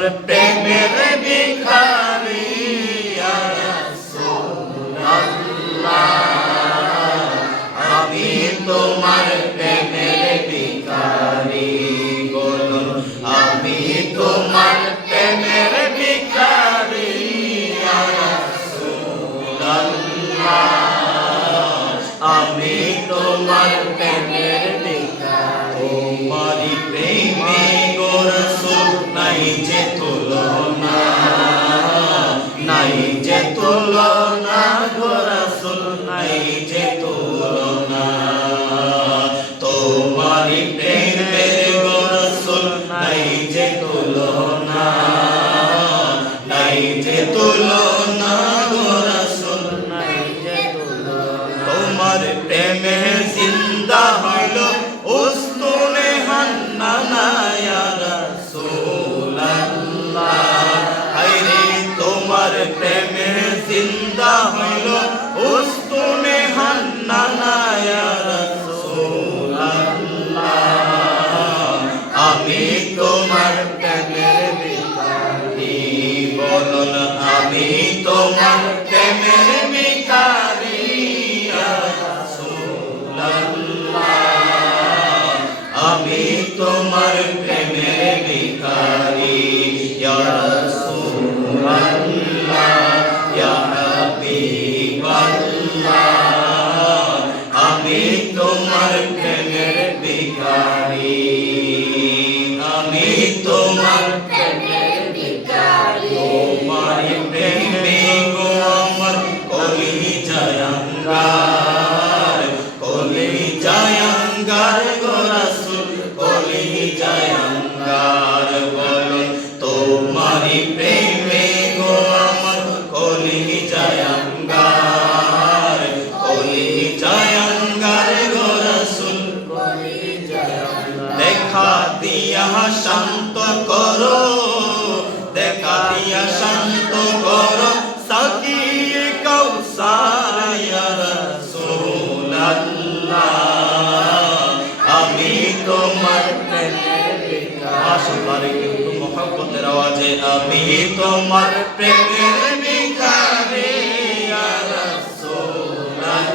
তোমার প্রেমের ভিখারি ইয়া রাসূলুল্লাহ আমি তোমার প্রেমের ভিখারি বলুন আমি তোমার প্রেমের ভিখারি ইয়া রাসূলুল্লাহ আমি তোমার প্রেমের ভিখারি তোমারি প্রেমে গো রাসূল নাই যে তুলনা নাই যে তুলনা গো রাসূল নাই যে তুলনা তোমারি প্রেমের গো রাসূল নাই যে তুলনা নাই যে তুলনা গো রাসূল নাই যে তুলনা তোমার প্রেমে জিন্দা হইল উস্তুনে হান্নানা ইয়া রাসূলুল্লাহ হায়রে তোমার প্রেমে জিন্দা হইল উস্তুনে হান্নানা ইয়া রাসূলুল্লাহ আমি তোমার প্রেমের ভিখারি বলুন আমি তোমার প্রেমের ভিখারি ইয়া রাসূলুল্লাহ আমি তোমার প্রেমের ভিখারি ইয়া রাসূলুল্লাহ ইয়া হাবিবাল্লাহ আমি তোমার প্রেমের ভিখারি আমি তোমার প্রেমের ভিখারি তোমার প্রেমে গো আমার কলিজায় আঙ্গার কলিজায় আঙ্গার গো রাসূল কলিজায় আঙ্গার বলুন তোমারি প্রেমে গো আমার কলিজায় আঙ্গার কলিজায় আঙ্গার গো রাসূল কলিজায় আঙ্গার দেখা দিয়া শান্ত করো দেখা দিয়া শান্ত করো সাকিয়ে কাউসার ইয়া রাসূলুল্লাহ আমি তোমার প্রেমের ভিখারি কিন্তু মহব্বতের আওয়াজে আমি তোমার প্রেমের ভিখারি ইয়া রাসূলুল্লাহ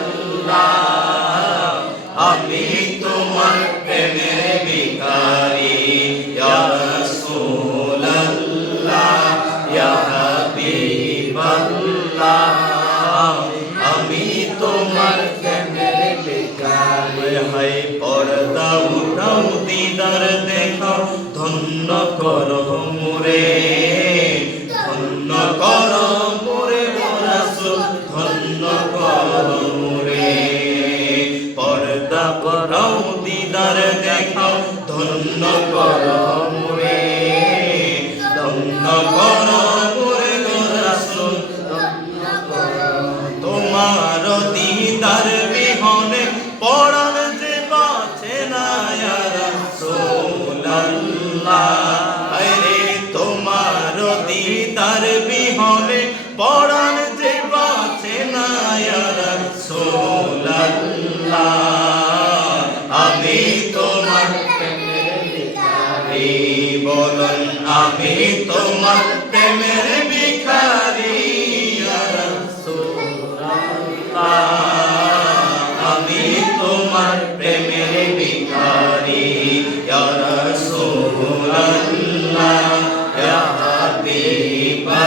আমি তোমার প্রেমের ভিখারি ইয়া রাসূলুল্লাহ ইয়া হাবিবাল্লাহ আমি তোমার প্রেমের ভিখারি হায় পর্দা উঠাও দিদার দেখাও ধন্য করো মোরে ধন্য করো মোরে গো রাসূল ধন্য করো মোরে পর্দা করাও দিদার দেখাও ধন্য করো মোরে ধন্য করো মোরে গো রাসূল ধন্য করো তোমার দিদার বিহনে পরাণ যে বাঁচে না ইয়া রাসূলুল্লাহ আরে তোমার দিদার বিহনে পরাণ যে বাঁচে না ইয়া রাসূলুল্লাহ আমি তোমার প্রেমের ভিখারি বলুন আমি তোমার প্রেমের ভিখারি ইয়া রাসূলুল্লাহ আমি তোমার প্রেমের ভিখারি ইয়া রাসূলুল্লাহ ইয়া হাবিবাল্লাহ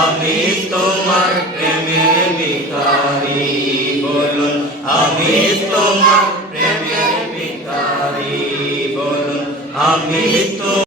আমি তোমার প্রেমের ভিখারি বলুন আমি তোমার প্রেমের ভিখারি বলুন আমি